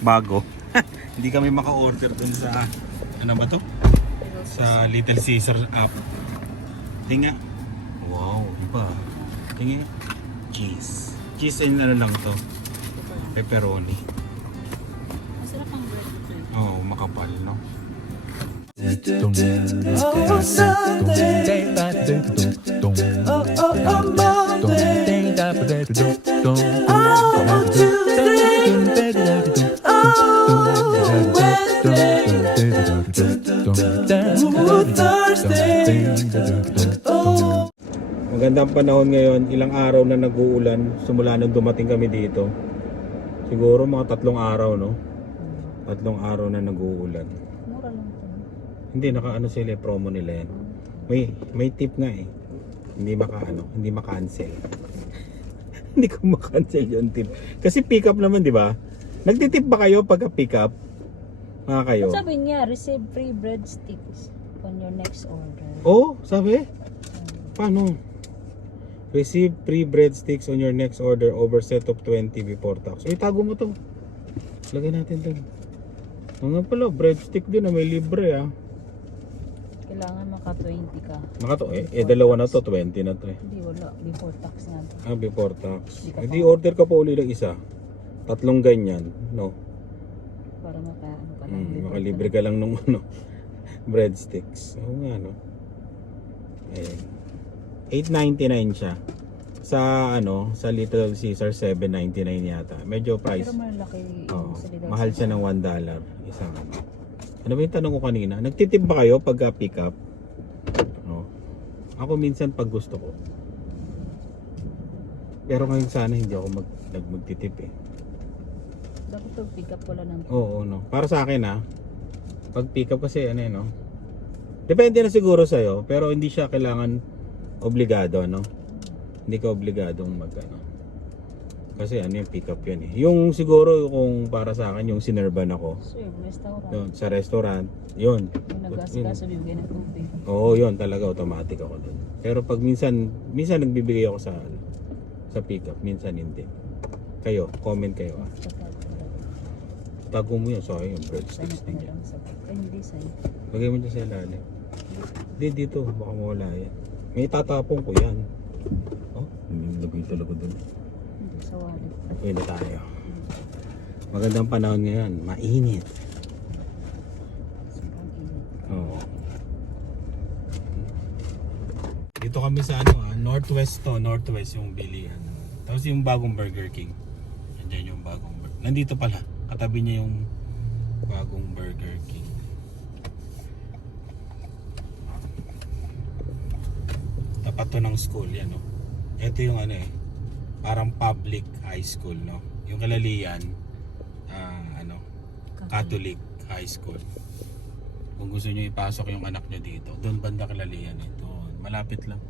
bago. Hindi kami maka-order dun sa ano ba to? Sa Little Caesar app. Tinga. Wow, iba. Tinga. Cheese. Cheese and ano lang to. Pepperoni. Masarap ang bread. Oh, makapal, no? Magandang panahon ngayon, ilang araw na nag-uulan simula nung dumating kami dito. Siguro mga 3 araw, no? 3 araw na nag-uulan. Mura lang ito. Hindi naka-ano sila, promo nila yan. May tip nga eh. Hindi maka-cancel. Hindi ko maka-cancel yung tip. Kasi pick up naman, di ba? Nagtitip ba kayo pagka pick up? Mga kayo? At sabi niya, receive free breadsticks on your next order. Oh, sabi? Paano? Receive free breadsticks on your next order over set of 20 before tax. Uy, tago mo to. Lagay natin doon. Nga pala, breadstick din na may libre ah. Kailangan maka 20 ka. Dalawa na to, 20 na to eh. Hindi, wala. Before tax nga to. Ah, before tax. Hindi ka Hindi pa- order ka pa uli ng isa. 3 ganyan, no? Para maka, ano ka lang. before Makalibre tax. ka lang nung ano, breadsticks. Oo nga, no? Ayan. 8.99 siya. Sa ano, sa Little Caesar 7.99 yata. Medyo price. Pero malaki Oo, yung sa Little mahal siya Caesar. ng $1 isang ano. Ano ba yung tanong ko kanina? Nagtitip ba kayo pagka pick up? No. Ako minsan pag gusto ko. Pero ngayon sana hindi ako magtitip eh. Dapat to pick up wala ng Oo, no. Para sa akin pag pick up kasi ano no. Depende na siguro sa'yo, pero hindi siya kailangan obligado, no? Hindi ka obligadong mag-ano. Kasi ano yung pick up yun eh. Yung siguro kung para sa akin yung sinerban ako serve restaurant. doon sa restaurant, yun. Yung nag-asikaso bibigyan ng tubig. Oo, yun talaga automatic ako doon. Pero pag minsan nagbibigay ako sa pick up, minsan hindi. Kayo, comment kayo ah. Tago mo yun, sorry, yung breadsticks din yan. Hindi sa'yo. Lagay mo dyan sa ilalim. Hindi dito, baka mawala yan. May tatapong ko yan. Oh, hindi lagay talaga doon. Hindi, sa wallet. Uwi na tayo. Magandang panahon ngayon, mainit. Sobrang init. Oo. Dito kami sa ano Northwest yung bilihan. Tapos yung bagong Burger King. Nandiyan yung bagong Burger. Nandito pala, katabi niya yung bagong Burger King. Tapat to ng school yan, no. Ito yung ano parang public high school, no. Yung Kalalian, Catholic High School. Kung gusto niyo ipasok yung anak niyo dito, doon banda Kalalian ito. Malapit lang.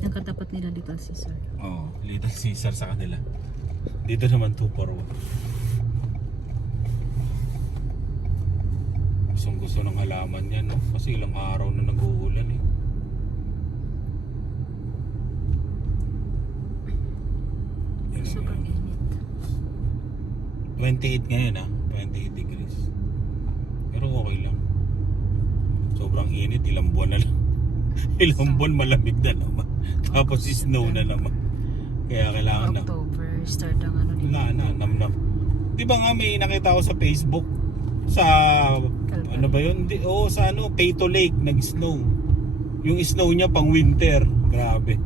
Ang katapat nila Little Caesar. Oh, Little Caesar sa kanila. Dito naman 241. Gusto ng halaman yan, no? Kasi ilang araw na nag-uulan eh. Sobrang init. 28 ngayon 28 degrees. Pero okay lang. Sobrang init, ilang buwan na lang. Ilang buwan malamig na naman. Tapos snow na naman. Kaya kailangan na. October, start ang ano dito. Namnam. Di ba nga may nakita ko sa Facebook sa Calgary. ano ba yun? Sa Peyto Lake nag-snow. Yung snow niya pang winter. Grabe.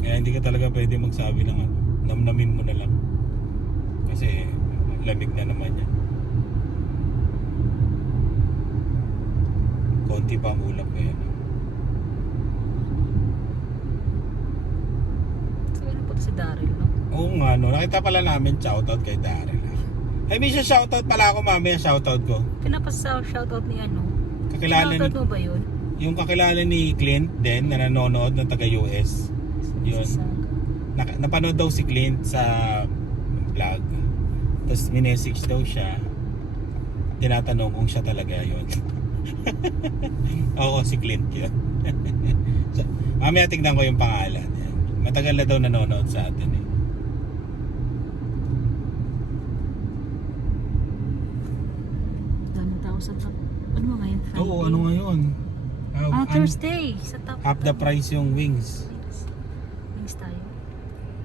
Kaya hindi ka talaga pwede magsabi ng namnamin mo na lang. Kasi lamig na naman yan. Konti pa ang ulap ngayon. So, ano po si Daryl, no? Oo nga, no. Nakita pala namin, shoutout kay Daryl. Ay, may shoutout pala ako mamaya, shoutout ko. Pinapasa shoutout ni ano? Kakilala ni, Shoutout mo ba yun? yung kakilala ni Clint din na nanonood ng taga-US. Yun. Napanood daw si Clint sa vlog. Tapos minessage daw siya. Tinatanong kung siya talaga yun. Oo, si Clint yun. So, mamaya tignan ko yung pangalan. Matagal na daw nanonood sa atin eh. sa top. Ano ba ngayon? Friday? Oo, ano ngayon? Thursday. Sa top. Half the price yung wings. Wings tayo.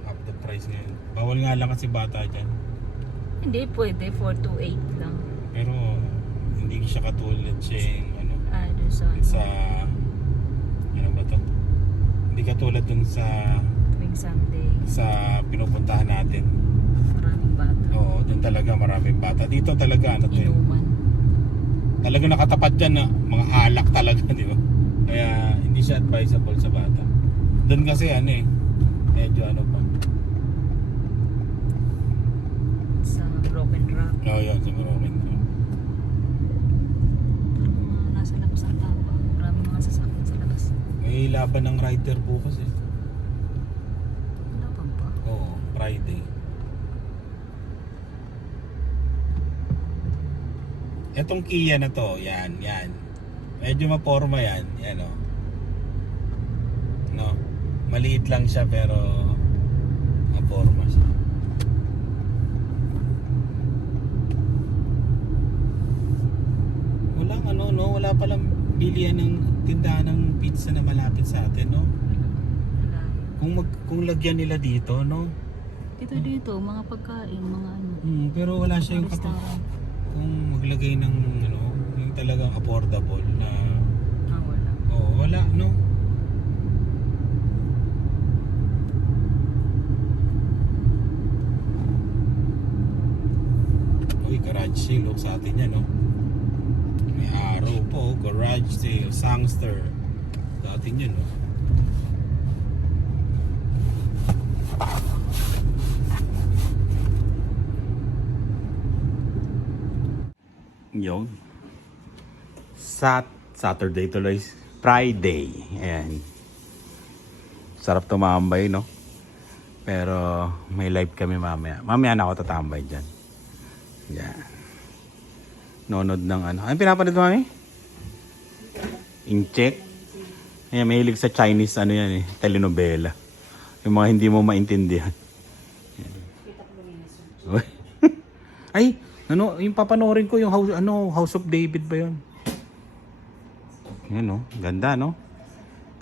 Half the price ngayon. Bawal nga lang kasi bata dyan. Hindi, pwede. 428 lang. Pero hindi siya katulad siya ano, Doon sa ano ba to? Hindi katulad dun sa tuwing Sunday. sa pinupuntahan natin. Maraming bata. Oo, dun talaga maraming bata. Dito talaga ano to eh. Inuman. Talaga nakatapat dyan na mga alak talaga, di ba? Kaya hindi siya advisable sa bata. Doon kasi ano eh, medyo ano pa. Sa Broken Rock. Oo, yun, siguro rin. Nasa labas ang tao. Maraming mga sasakyan sa labas. May laban ng rider bukas eh. Wala pa ba? Oo, Friday. Etong Kia na to, yan. Medyo maporma yan, yan o. No, maliit lang siya pero maporma siya. Walang ano, no, wala palang bilihan ng tindahan ng pizza na malapit sa atin, no. Wala. Kung lagyan nila dito, no. Dito, mga pagkain, mga ano. Pero wala siya yung Restaurant. kung maglagay ng ano, yung talagang affordable na Wala. wala no. Uy, garage sale sa atin yan, no. May araw po, garage sale, Sangster. Sa atin yan, no. Yung Saturday tuloy, Friday. Ayan. Sarap tumambay, no? Pero may live kami mamaya. Mamaya na ako tatambay dyan. Yan. Nonod ng ano. Ano pinapanood mo, mami? Incheck. Ayan, mahilig sa Chinese ano yan eh. Telenovela. Yung mga hindi mo maintindihan. Yan. Ay! Ano, yung papanoorin ko yung House of David ba 'yon? Yan no, ganda no.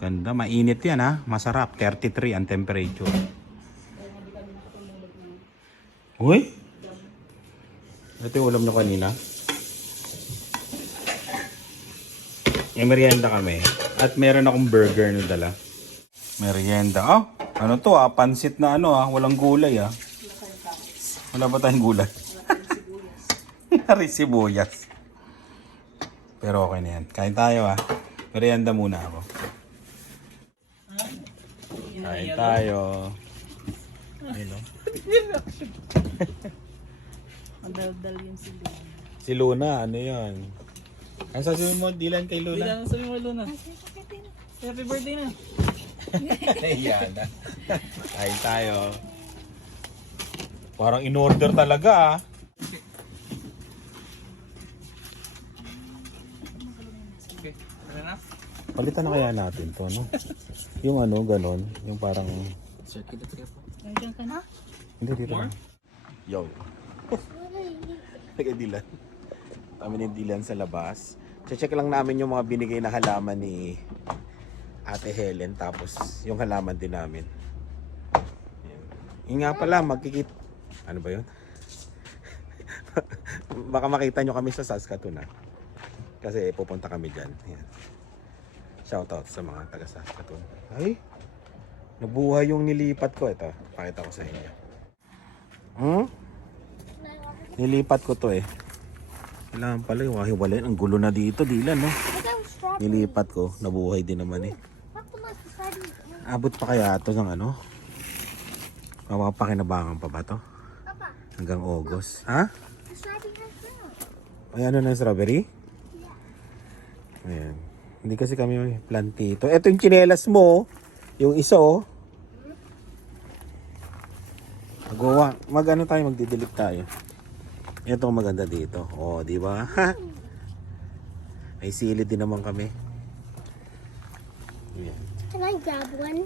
Ganda, mainit 'yan ha, masarap, 33 ang temperature. Uy. Ito yung ulam na kanina. May merienda kami at meron akong burger na dala. Merienda. Oh, ano to pansit na walang gulay Wala ba tayong gulay? Sibuyas. Pero okay na yan. Kain tayo Merienda muna ako. Kain tayo. Ayun o. Madaldal yung si Luna. Si Luna, ano yun? Ang sasabihin mo, Dylan kay Luna? Dylan, sabi mo Luna. Happy birthday na. Ayan na. Kain tayo. Parang in-order talaga Okay, ano na? Palitan na kaya natin to, no? Yung ganon. Yung parang... Circuit at po. Nandiyan ka na? Hindi, dito lang. Yo. Kay Dylan. Kami ni Dylan sa labas. Check lang namin yung mga binigay na halaman ni Ate Helen. Tapos yung halaman din namin. Yan. Yung nga pala, magkikit... Ano ba yun? Baka makita nyo kami sa Saskatoon kasi pupunta kami dyan. Yan. Shoutout sa mga taga Saskatoon. Ay! Nabuhay yung nilipat ko. Ito, pakita ko sa inyo. Nilipat ko to Kailangan pala yung wahiwalay. Ang gulo na dito, Dylan, no? Nilipat ko. Nabuhay din naman Abot pa kaya ito ng mapapakinabangan pa ba to? Hanggang August. Ha? Ay, ano na strawberry? Ayan. Hindi kasi kami may plantito. Ito yung tsinelas mo. Yung isa Mag-ano tayo, magdidelete tayo. Ito ang maganda dito. Di ba? May silid din naman kami. Ayan. Can I grab one?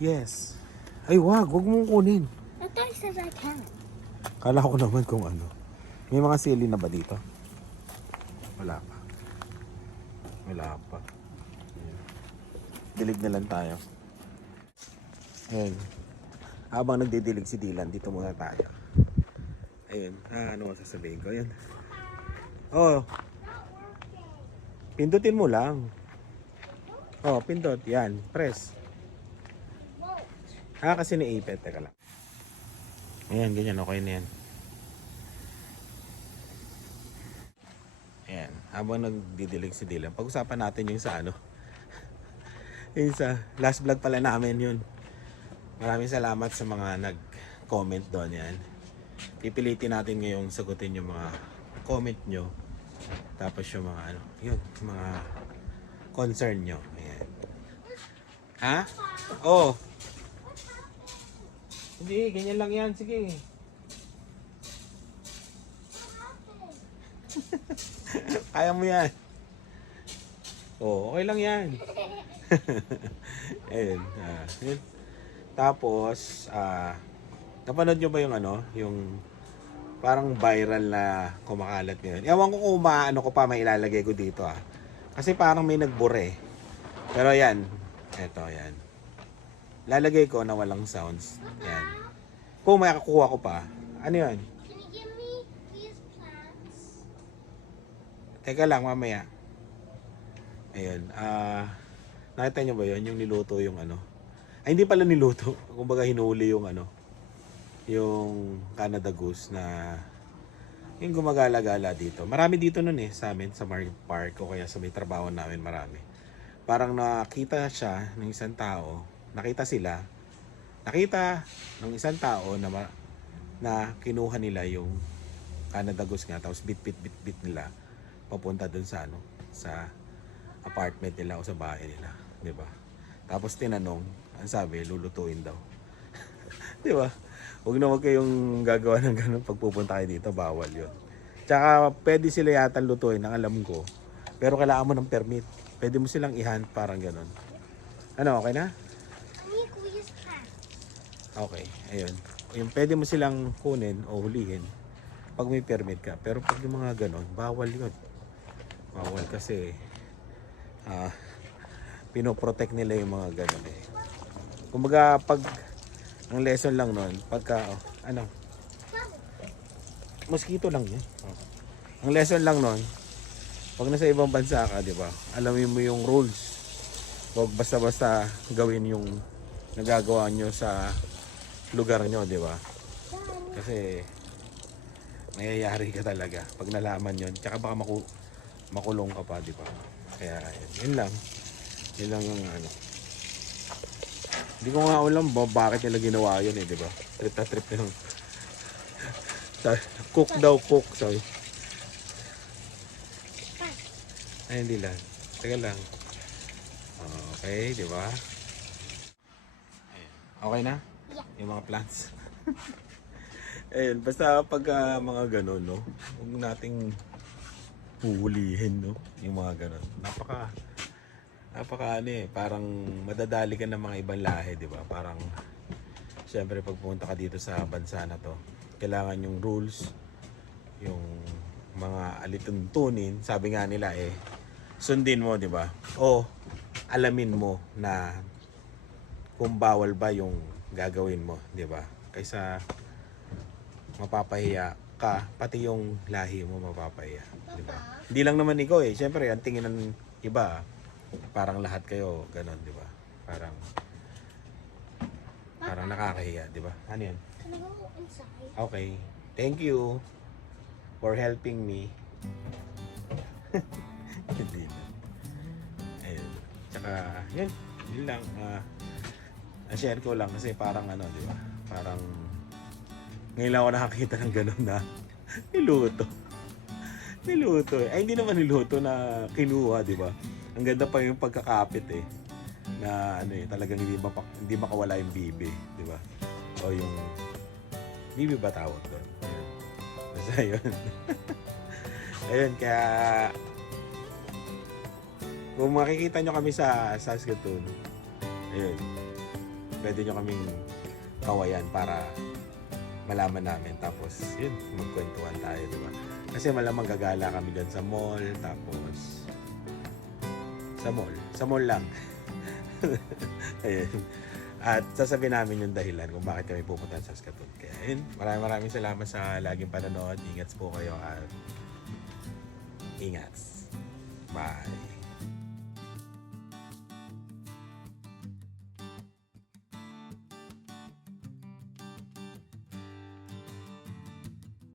Yes. Ay, wag mong kunin. I thought you said I can. Kala ko naman kung ano. May mga sili na ba dito? Wala pa. Wala pa. Ayan. Dilig na lang tayo. Ayun. Habang nagdidilig si Dylan, dito muna tayo. Ayun. Ano ang sasabihin ko? Ayun. Oh. Pindutin mo lang. Oh, pindot. Yan. Press. Kasi niipit. Teka lang. Ayan, ganyan. Okay na yan. Ayan. Habang nagdidilig si Dylan, pag-usapan natin yung sa ano. Yung sa last vlog pala namin yun. Maraming salamat sa mga nag-comment doon yan. Pipilitin natin ngayong sagutin yung mga comment nyo. Tapos yung mga ano, yun, yung mga concern nyo. Ayan. Ha? Oh. Hindi, ganyan lang yan. Sige. Kaya mo yan. Oh, okay lang yan. Ayun. Yun. Tapos, napanood nyo ba yung ano, yung parang viral na kumakalat ngayon? Ewan ko kung maano ko pa may ilalagay ko dito Kasi parang may nagbure. Pero yan, eto yan. Lalagay ko na walang sounds. Yan. Kung may kakuha ko pa, ano yun? Can you give me these plants? Teka lang, mamaya. Ayun. Nakita nyo ba yun? Yung niluto yung ano? Ay, hindi pala niluto. Kumbaga hinuli yung ano, yung Canada Goose na yung gumagala-gala dito. Marami dito nun sa amin, sa Market Park o kaya sa may trabaho namin marami. Parang nakita siya ng isang tao, nakita ng isang tao na kinuha nila yung Canada Goose nga, tapos bit nila papunta dun sa ano, sa apartment nila o sa bahay nila, 'di ba? Tapos tinanong, ang sabi, lulutuin daw. 'Di ba? Huwag kayong gagawa ng ganun pag pupunta kayo dito, bawal 'yon. Tsaka pwede sila yata lutuin, ang alam ko. Pero kailangan mo ng permit. Pwede mo silang i-hand, parang ganun. Ano, okay na? Can you please plants? Okay, ayun. Yung pwede mo silang kunin o hulihin pag may permit ka. Pero pag yung mga ganun, bawal 'yon. Bawal kasi pinoprotect nila yung mga ganun Kumbaga pag ang lesson lang nun, pagka mosquito lang yan. Ang lesson lang nun, pag nasa ibang bansa ka, di ba? Alamin mo yung rules. Huwag basta-basta gawin yung nagagawa nyo sa lugar nyo, di ba? Kasi mayayari ka talaga pag nalaman yun. Tsaka baka makulong ka pa, di ba? Kaya yun lang. Yun lang yung ano. Hindi ko nga alam bakit nila ginawa yun di ba? Trip na trip lang. Cook daw, cook. Sorry. Ay, hindi lang. Teka lang. Okay, di ba? Okay na? Yeah. Yung mga plants. Ayun, basta pag mga ganun, no? Huwag nating huhulihin, no? Yung mga ganun. Napaka parang madadali ka ng mga ibang lahi, di ba? Parang syempre pag pumunta ka dito sa bansa na to, kailangan yung rules, yung mga alituntunin, sabi nga nila sundin mo, di ba? O alamin mo na kung bawal ba yung gagawin mo, di ba? Kaysa mapapahiya ka, pati yung lahi mo mapapahiya, di ba? Hindi lang naman ikaw syempre ang tingin ng iba, parang lahat kayo ganon, di ba? Parang nakakahiya, di ba? Ano yan? Can I go inside? Okay. Thank you for helping me. Hindi na. Ayun. Tsaka, yun lang. Na-share ko lang kasi parang di ba? Parang ngayon lang ako nakakita ng ganon na niluto. Ay, hindi naman niluto na kinuha, di ba? Ang ganda pa yung pagkakapit na talagang hindi makawala yung bibi, di ba? O yung bibi ba tawag doon? Ayun. Basta yun. Ayun, kaya kung makikita nyo kami sa Saskatoon, ayun, pwede nyo kaming kawayan para malaman namin. Tapos, yun, magkwentuhan tayo, di ba? Kasi malamang gagala kami dyan sa mall, tapos, sa mall lang. Ayun. At sasabihin namin yung dahilan kung bakit kami pupunta sa Saskatoon. Kaya, yun, maraming salamat sa laging panonood. Ingat po kayo at ingat. Bye.